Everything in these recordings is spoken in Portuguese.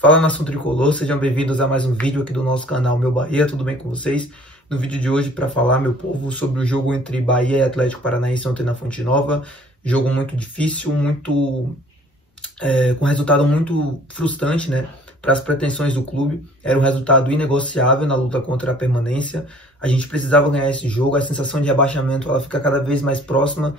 Fala, nação tricolor, sejam bem-vindos a mais um vídeo aqui do nosso canal Meu Bahia, tudo bem com vocês? No vídeo de hoje, para falar, meu povo, sobre o jogo entre Bahia e Atlético Paranaense ontem na Fonte Nova. Jogo muito difícil, com resultado muito frustrante, né, para as pretensões do clube. Era um resultado inegociável na luta contra a permanência. A gente precisava ganhar esse jogo, a sensação de rebaixamento ela fica cada vez mais próxima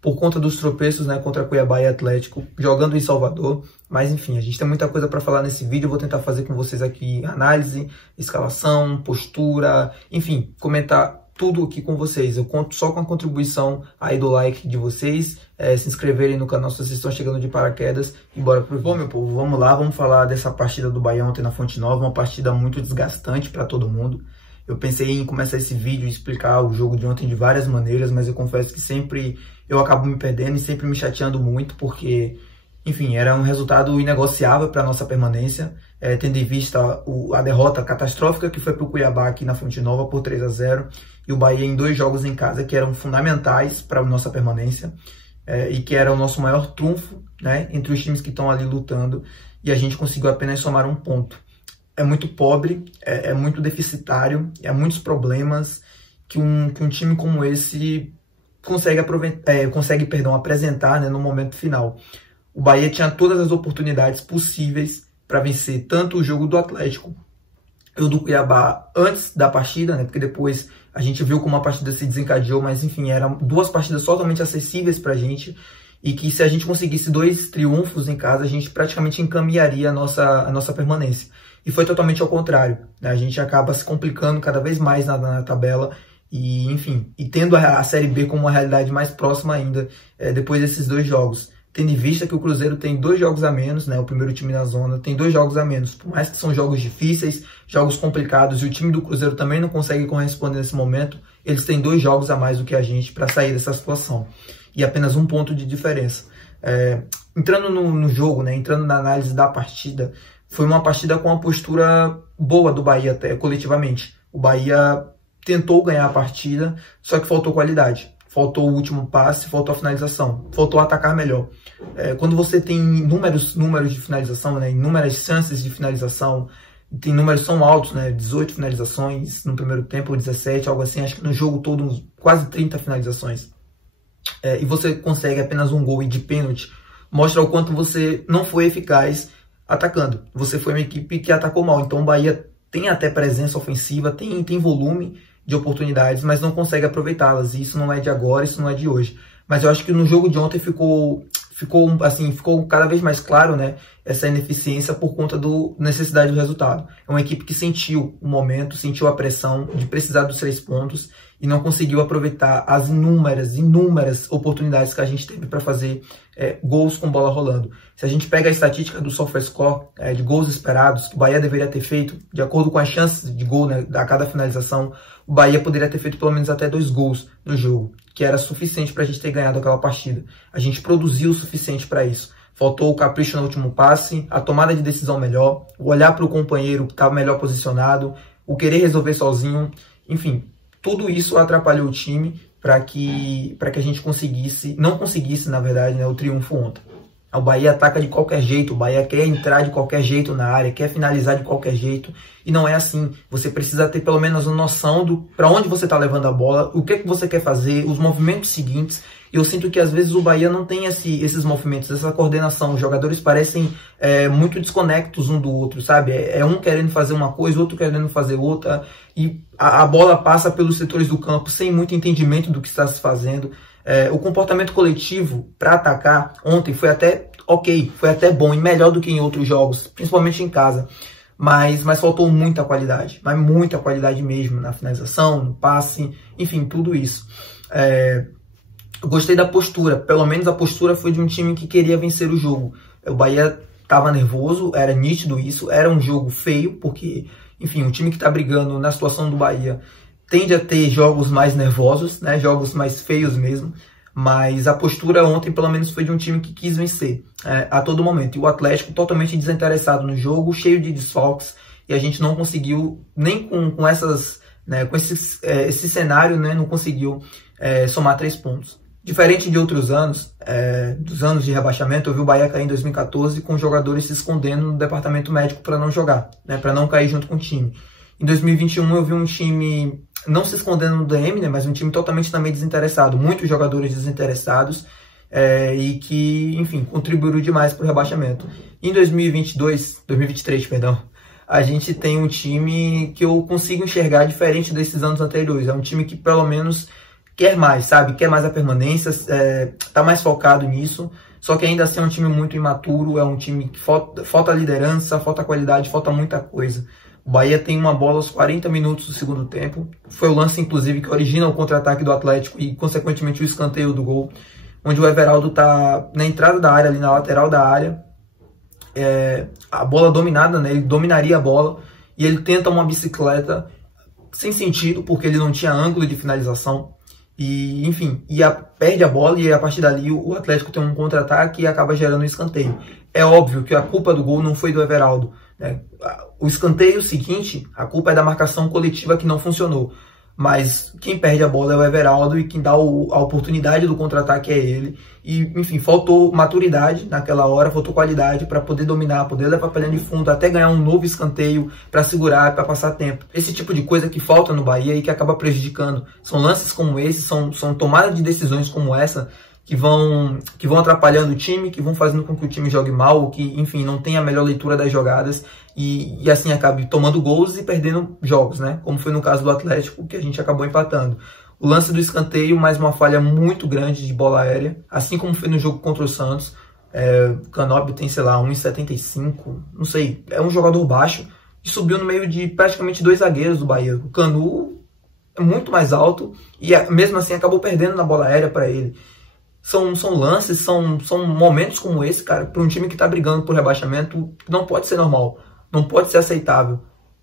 por conta dos tropeços, né, contra Cuiabá e Atlético, jogando em Salvador. Mas enfim, a gente tem muita coisa para falar nesse vídeo. Eu vou tentar fazer com vocês aqui análise, escalação, postura, enfim, comentar tudo aqui com vocês. Eu conto só com a contribuição aí do like de vocês, se inscreverem no canal se vocês estão chegando de paraquedas e bora pro vídeo. Bom, meu povo, vamos lá, vamos falar dessa partida do Bahia ontem na Fonte Nova, uma partida muito desgastante para todo mundo. Eu pensei em começar esse vídeo e explicar o jogo de ontem de várias maneiras, mas eu confesso que sempre eu acabo me perdendo e sempre me chateando muito, porque, enfim, era um resultado inegociável para a nossa permanência, tendo em vista a derrota catastrófica que foi para o Cuiabá aqui na Fonte Nova por 3-0, e o Bahia em 2 jogos em casa que eram fundamentais para a nossa permanência, e que era o nosso maior trunfo, né, entre os times que estão ali lutando, e a gente conseguiu apenas somar um ponto. É muito pobre, é muito deficitário, há muitos problemas que um time como esse consegue apresentar, né, no momento final. O Bahia tinha todas as oportunidades possíveis para vencer tanto o jogo do Atlético e o do Cuiabá antes da partida, né, porque depois a gente viu como a partida se desencadeou, mas enfim, eram 2 partidas totalmente acessíveis para a gente, e que se a gente conseguisse 2 triunfos em casa, a gente praticamente encaminharia a nossa permanência. E foi totalmente ao contrário, né? A gente acaba se complicando cada vez mais na tabela e, enfim, e tendo a Série B como uma realidade mais próxima ainda, depois desses 2 jogos. Tendo em vista que o Cruzeiro tem 2 jogos a menos, né? O primeiro time na zona tem 2 jogos a menos. Por mais que são jogos difíceis, jogos complicados, e o time do Cruzeiro também não consegue corresponder nesse momento, eles têm 2 jogos a mais do que a gente para sair dessa situação. E apenas 1 ponto de diferença. Entrando no jogo, né? Entrando na análise da partida, foi uma partida com uma postura boa do Bahia até coletivamente. O Bahia tentou ganhar a partida, só que faltou qualidade. Faltou o último passe, faltou a finalização, faltou atacar melhor. Quando você tem números de finalização, né, inúmeras chances de finalização, tem números são altos, né, 18 finalizações no primeiro tempo, 17, algo assim, acho que no jogo todo quase 30 finalizações. E você consegue apenas 1 gol e de pênalti, mostra o quanto você não foi eficaz atacando. Você foi uma equipe que atacou mal. Então o Bahia tem até presença ofensiva, tem volume de oportunidades, mas não consegue aproveitá-las. E isso não é de agora, isso não é de hoje. Mas eu acho que no jogo de ontem ficou cada vez mais claro, né, essa ineficiência por conta da necessidade do resultado. É uma equipe que sentiu o momento, sentiu a pressão de precisar dos 3 pontos e não conseguiu aproveitar as inúmeras oportunidades que a gente teve para fazer gols com bola rolando. Se a gente pega a estatística do SofaScore, de gols esperados, que o Bahia deveria ter feito, de acordo com as chances de gol, né, a cada finalização, o Bahia poderia ter feito pelo menos até 2 gols no jogo, que era suficiente para a gente ter ganhado aquela partida. A gente produziu o suficiente para isso. Faltou o capricho no último passe, a tomada de decisão melhor, o olhar para o companheiro que estava melhor posicionado, o querer resolver sozinho, enfim, tudo isso atrapalhou o time para que a gente não conseguisse, na verdade, né, o triunfo ontem. O Bahia ataca de qualquer jeito, o Bahia quer entrar de qualquer jeito na área, quer finalizar de qualquer jeito, e não é assim. Você precisa ter pelo menos uma noção para onde você está levando a bola, o que você quer fazer, os movimentos seguintes. E eu sinto que às vezes o Bahia não tem esses movimentos, essa coordenação. Os jogadores parecem muito desconectos um do outro, sabe? Um querendo fazer uma coisa, outro querendo fazer outra, e a bola passa pelos setores do campo sem muito entendimento do que está se fazendo. O comportamento coletivo para atacar ontem foi até ok, foi até bom e melhor do que em outros jogos, principalmente em casa. Mas faltou muita qualidade, mas muita qualidade mesmo na finalização, no passe, enfim, tudo isso. Eu gostei da postura, pelo menos a postura foi de um time que queria vencer o jogo. O Bahia estava nervoso, era nítido isso, era um jogo feio, porque, enfim, um time que está brigando na situação do Bahia tende a ter jogos mais nervosos, né, jogos mais feios mesmo, mas a postura ontem pelo menos foi de um time que quis vencer a todo momento. E o Atlético totalmente desinteressado no jogo, cheio de desfalques, e a gente não conseguiu, nem com esse cenário, né, não conseguiu somar 3 pontos. Diferente de outros anos, dos anos de rebaixamento, eu vi o Bahia cair em 2014 com jogadores se escondendo no departamento médico para não jogar, né, para não cair junto com o time. Em 2021 eu vi um time não se escondendo no DM, né, mas um time totalmente também desinteressado, muitos jogadores desinteressados e que, enfim, contribuíram demais para o rebaixamento. Em 2023, perdão, a gente tem um time que eu consigo enxergar diferente desses anos anteriores. É um time que pelo menos quer mais, sabe? Quer mais a permanência, tá mais focado nisso. Só que ainda assim é um time muito imaturo, é um time que falta liderança, falta qualidade, falta muita coisa. O Bahia tem uma bola aos 40 minutos do segundo tempo. Foi o lance, inclusive, que origina o contra-ataque do Atlético e, consequentemente, o escanteio do gol, onde o Everaldo tá na entrada da área, ali na lateral da área. A bola dominada, né? Ele dominaria a bola e ele tenta uma bicicleta sem sentido, porque ele não tinha ângulo de finalização. E, enfim, perde a bola e a partir dali o Atlético tem um contra-ataque e acaba gerando um escanteio. É óbvio que a culpa do gol não foi do Everaldo, né? O escanteio seguinte, a culpa é da marcação coletiva que não funcionou. Mas quem perde a bola é o Everaldo e quem dá a oportunidade do contra-ataque é ele. E, enfim, faltou maturidade naquela hora, faltou qualidade para poder dominar, poder levar para linha de fundo, até ganhar um novo escanteio para segurar, para passar tempo. Esse tipo de coisa que falta no Bahia e que acaba prejudicando. São lances como esse, são tomadas de decisões como essa que vão atrapalhando o time, que vão fazendo com que o time jogue mal, ou que, enfim, não tenha a melhor leitura das jogadas e assim acabe tomando gols e perdendo jogos, né? Como foi no caso do Atlético, que a gente acabou empatando. O lance do escanteio, mais uma falha muito grande de bola aérea, assim como foi no jogo contra o Santos. O Canóbio tem, sei lá, 1,75, não sei, é um jogador baixo e subiu no meio de praticamente dois zagueiros do Bahia. O Canu é muito mais alto e mesmo assim acabou perdendo na bola aérea para ele. São lances, são momentos como esse, cara, para um time que está brigando por rebaixamento, não pode ser normal, não pode ser aceitável,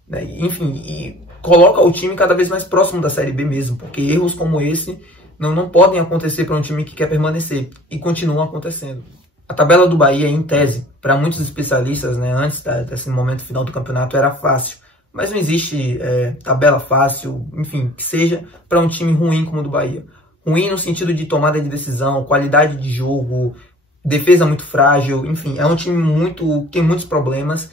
né? Enfim, e coloca o time cada vez mais próximo da Série B mesmo, porque erros como esse não podem acontecer para um time que quer permanecer, e continuam acontecendo. A tabela do Bahia, em tese, para muitos especialistas, né, antes desse momento final do campeonato, era fácil, mas não existe tabela fácil, enfim, que seja para um time ruim como o do Bahia. Ruim no sentido de tomada de decisão, qualidade de jogo, defesa muito frágil, enfim, é um time que tem muitos problemas,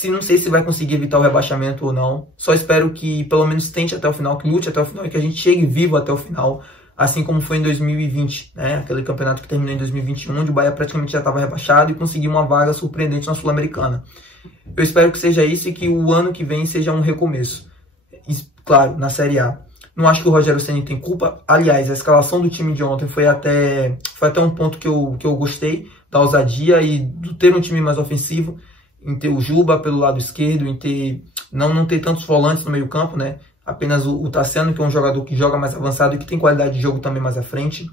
que não sei se vai conseguir evitar o rebaixamento ou não. Só espero que pelo menos tente até o final, que lute até o final e que a gente chegue vivo até o final, assim como foi em 2020, né? Aquele campeonato que terminou em 2021, onde o Bahia praticamente já estava rebaixado e conseguiu uma vaga surpreendente na Sul-Americana. Eu espero que seja isso e que o ano que vem seja um recomeço. E, claro, na Série A. Não acho que o Rogério Ceni tem culpa. Aliás, a escalação do time de ontem foi até um ponto que eu gostei, da ousadia e do ter um time mais ofensivo, em ter o Juba pelo lado esquerdo, em ter não ter tantos volantes no meio campo, né? Apenas o Tassiano, que é um jogador que joga mais avançado e que tem qualidade de jogo também mais à frente.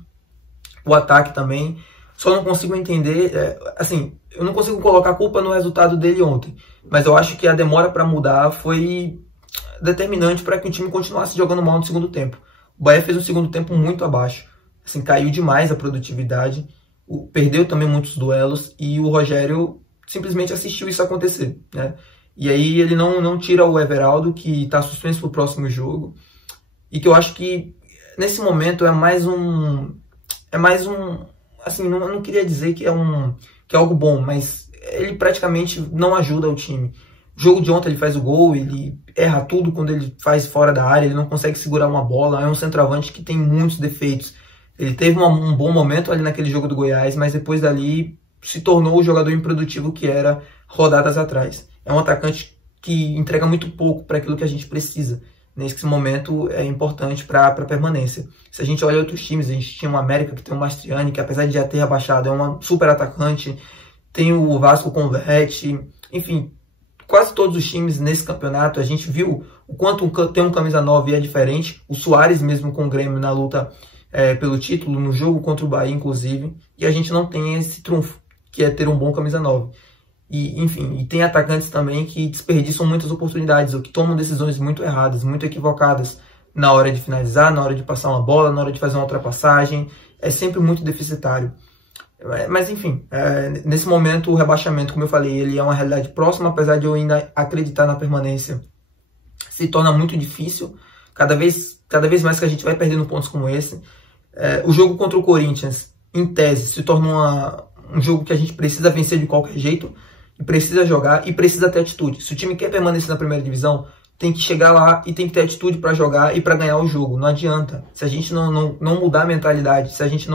O ataque também. Só não consigo entender, assim, eu não consigo colocar a culpa no resultado dele ontem, mas eu acho que a demora para mudar foi determinante para que o time continuasse jogando mal no segundo tempo. O Bahia fez um segundo tempo muito abaixo, assim, caiu demais a produtividade, perdeu também muitos duelos e o Rogério simplesmente assistiu isso acontecer, né? E aí ele não tira o Everaldo, que está suspenso para o próximo jogo, e que eu acho que nesse momento é mais um, assim, não queria dizer que é algo bom, mas ele praticamente não ajuda o time. O jogo de ontem ele faz o gol, ele erra tudo quando ele faz fora da área, ele não consegue segurar uma bola, é um centroavante que tem muitos defeitos. Ele teve um bom momento ali naquele jogo do Goiás, mas depois dali se tornou o jogador improdutivo que era rodadas atrás. É um atacante que entrega muito pouco para aquilo que a gente precisa. Nesse momento é importante para a permanência. Se a gente olha outros times, a gente tinha o América que tem o Mastriani, que apesar de já ter rebaixado, é um super atacante. Tem o Vasco com o Verratti, enfim, quase todos os times nesse campeonato, a gente viu o quanto ter um camisa 9 é diferente. O Soares mesmo com o Grêmio na luta pelo título, no jogo contra o Bahia, inclusive. E a gente não tem esse trunfo, que é ter um bom camisa 9. E, enfim, e tem atacantes também que desperdiçam muitas oportunidades, ou que tomam decisões muito erradas, muito equivocadas na hora de finalizar, na hora de passar uma bola, na hora de fazer uma ultrapassagem. É sempre muito deficitário. Mas enfim, nesse momento o rebaixamento, como eu falei, ele é uma realidade próxima, apesar de eu ainda acreditar na permanência. Se torna muito difícil, cada vez mais que a gente vai perdendo pontos como esse. O jogo contra o Corinthians, em tese, se torna um jogo que a gente precisa vencer de qualquer jeito, e precisa jogar e precisa ter atitude. Se o time quer permanecer na primeira divisão, tem que chegar lá e tem que ter atitude para jogar e para ganhar o jogo. Não adianta. Se a gente não mudar a mentalidade, se a gente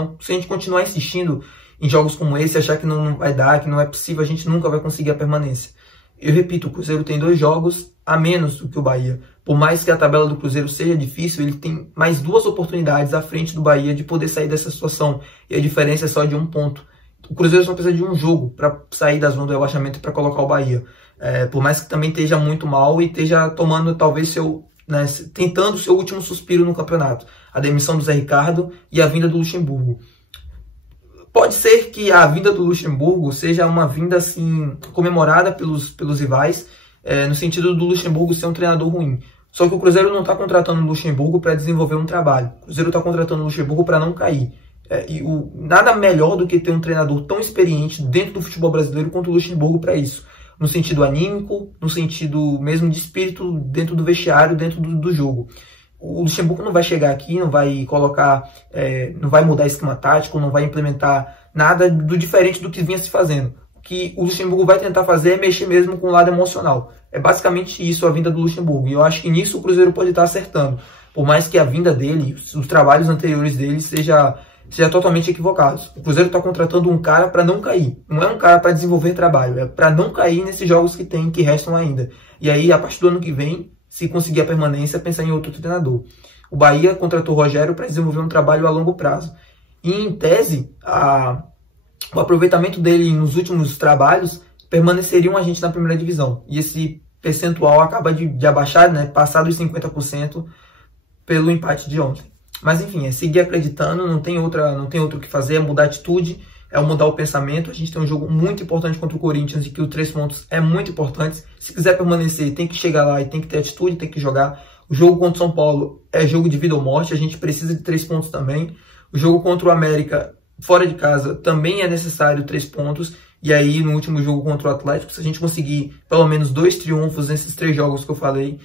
continuar insistindo em jogos como esse, achar que não vai dar, que não é possível, a gente nunca vai conseguir a permanência. Eu repito, o Cruzeiro tem 2 jogos a menos do que o Bahia. Por mais que a tabela do Cruzeiro seja difícil, ele tem mais 2 oportunidades à frente do Bahia de poder sair dessa situação. E a diferença é só de 1 ponto. O Cruzeiro só precisa de um jogo para sair da zona do rebaixamento e para colocar o Bahia. Por mais que também esteja muito mal e esteja tomando talvez tentando o seu último suspiro no campeonato. A demissão do Zé Ricardo e a vinda do Luxemburgo. Pode ser que a vinda do Luxemburgo seja uma vinda assim comemorada pelos rivais, no sentido do Luxemburgo ser um treinador ruim. Só que o Cruzeiro não está contratando o Luxemburgo para desenvolver um trabalho. O Cruzeiro está contratando o Luxemburgo para não cair. Nada melhor do que ter um treinador tão experiente dentro do futebol brasileiro quanto o Luxemburgo para isso. No sentido anímico, no sentido mesmo de espírito dentro do vestiário, dentro do jogo. O Luxemburgo não vai chegar aqui, não vai colocar, não vai mudar esquema tático, não vai implementar nada do diferente do que vinha se fazendo. O que o Luxemburgo vai tentar fazer é mexer mesmo com o lado emocional. É basicamente isso a vinda do Luxemburgo. E eu acho que nisso o Cruzeiro pode estar acertando. Por mais que a vinda dele, os trabalhos anteriores dele seja totalmente equivocados. O Cruzeiro está contratando um cara para não cair. Não é um cara para desenvolver trabalho, é para não cair nesses jogos que restam ainda. E aí, a partir do ano que vem, se conseguir a permanência, pensar em outro treinador. O Bahia contratou o Rogério para desenvolver um trabalho a longo prazo. E, em tese, o aproveitamento dele nos últimos trabalhos permaneceria um agente na primeira divisão. E esse percentual acaba de abaixar, né, passar dos 50% pelo empate de ontem. Mas enfim, é seguir acreditando, não tem outro o que fazer, é mudar a atitude, é mudar o pensamento. A gente tem um jogo muito importante contra o Corinthians e que os 3 pontos é muito importante. Se quiser permanecer, tem que chegar lá e tem que ter atitude, tem que jogar. O jogo contra o São Paulo é jogo de vida ou morte, a gente precisa de 3 pontos também. O jogo contra o América, fora de casa, também é necessário 3 pontos. E aí, no último jogo contra o Atlético, se a gente conseguir pelo menos 2 triunfos nesses 3 jogos que eu falei,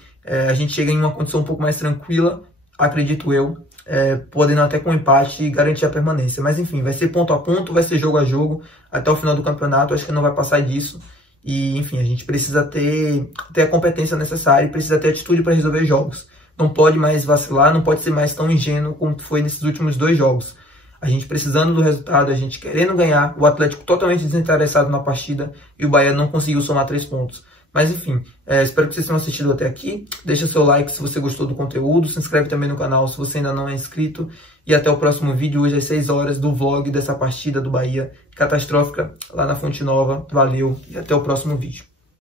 a gente chega em uma condição um pouco mais tranquila, acredito eu, podendo até com empate garantir a permanência. Mas enfim, vai ser ponto a ponto, vai ser jogo a jogo, até o final do campeonato, acho que não vai passar disso. E enfim, a gente precisa ter a competência necessária e precisa ter atitude para resolver jogos. Não pode mais vacilar, não pode ser mais tão ingênuo como foi nesses últimos 2 jogos. A gente precisando do resultado, a gente querendo ganhar, o Atlético totalmente desinteressado na partida e o Bahia não conseguiu somar 3 pontos. Mas enfim, espero que vocês tenham assistido até aqui. Deixa seu like se você gostou do conteúdo, se inscreve também no canal se você ainda não é inscrito. E até o próximo vídeo, hoje às 6 horas, do vlog dessa partida do Bahia catastrófica lá na Fonte Nova. Valeu e até o próximo vídeo.